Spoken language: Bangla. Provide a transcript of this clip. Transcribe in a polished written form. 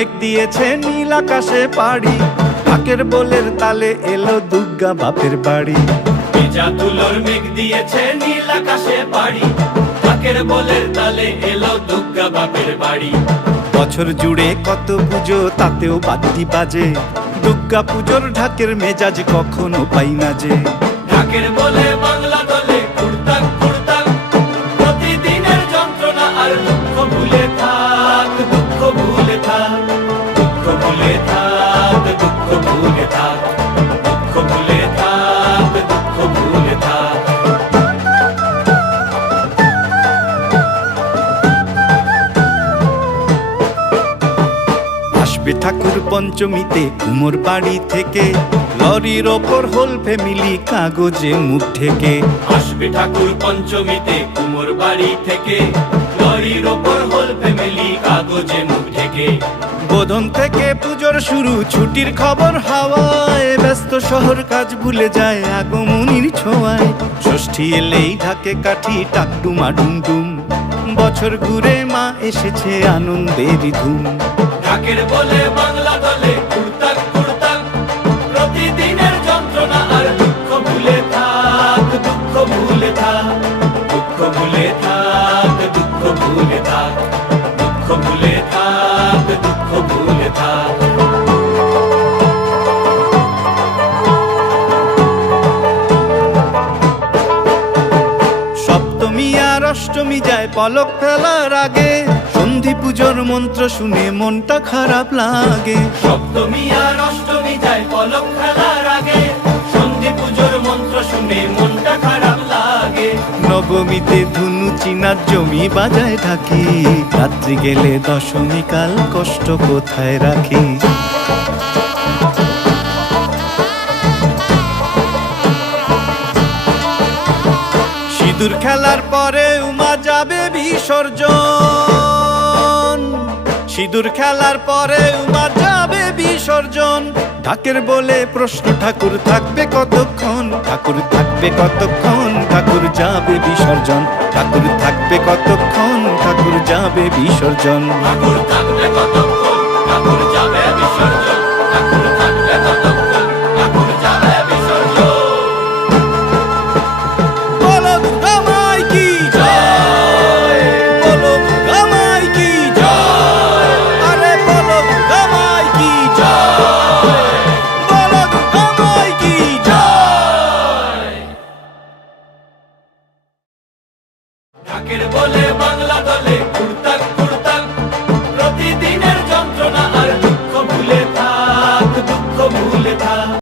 মেঘ দিয়েছে নীল আকাশে পাড়ি, ঢাকের বোলের তালে এলো দুর্গা বাপের বাড়ি। ভেজা তুলোর মেঘ দিয়েছে নীল আকাশে পাড়ি, ঢাকের বোলের তালে এলো দুর্গা বাপের বাড়ি। বছর জুড়ে কত পুজো তাতেও বাদ্যি বাজে, দুর্গা পুজোর ঢাকের মেজাজ কখনো পাই না যে। ঢাকের বলে বাংলা দলে কুড়তাক কুড়তাক, প্রতিদিনের যন্ত্রণা আর দুঃখ ভুলে থাক, দুঃখ ভুলে থাক, দুঃখ ভুলে থাক, দুঃখ ভুলে থাক, দুঃখ ভুলে থাক, দুঃখ ভুলে থাক। আসবে ঠাকুর পঞ্চমীতে কুমোর বাড়ি থেকে, লরির ওপর হোল ফ্যামিলি কাগজে মুখ ঢেকে। আসবে ঠাকুর পঞ্চমীতে কুমোর বাড়ি থেকে, লরির ওপর হোল ফ্যামিলি কাগজে মুখ ঢেকে। বোধন থেকে পুজোর শুরু, ছুটির খবর হাওয়ায়, ব্যস্ত শহর কাজ ভুলে যায় আগমনীর ছোঁয়ায়। ষষ্ঠী এলেই ঢাকে কাঠি টাকডুমা ডুমডুম, বছর ঘুরে মা এসেছে আনন্দের ধুম। ঢাকের বলে বাংলা দলে কুড়তাক কুড়তাক, প্রতিদিনের যন্ত্রণা আর দুঃখ ভুলে থাক, দুঃখ ভুলে থাক, দুঃখ ভুলে থাক, দুঃখ ভুলে থাক, দুঃখ ভুলে থাক, দুঃখ ভুলে থাক। সপ্তমী আর অষ্টমী যায় পলক ফেলার আগে, সন্ধি পুজোর মন্ত্র শুনে মনটা খারাপ লাগে। সপ্তমী আর অষ্টমী যায় পলক ফেলার আগে, সন্ধি পুজোর মন্ত্র শুনে মনটা খারাপ লাগে। নবমীতে ধুনু চিনার জমি বাজায় থাকি, রাত্রি গেলে দশমী কাল কষ্ট কোথায় রাখি। সিঁদুর খেলার পরে উমা যাবে বিসর্জন, সিঁদুর খেলার পরে উমা যাবে বিসর্জন। ঢাকের বলে প্রশ্ন ঠাকুর থাকবে কতক্ষণ, ঠাকুর থাকবে কতক্ষণ, ঠাকুর যাবে বিসর্জন। ঠাকুর থাকবে কতক্ষণ, ঠাকুর যাবে বিসর্জন। ঠাকুর থাকবে কতক্ষণ, ঠাকুর যাবে বিসর্জন।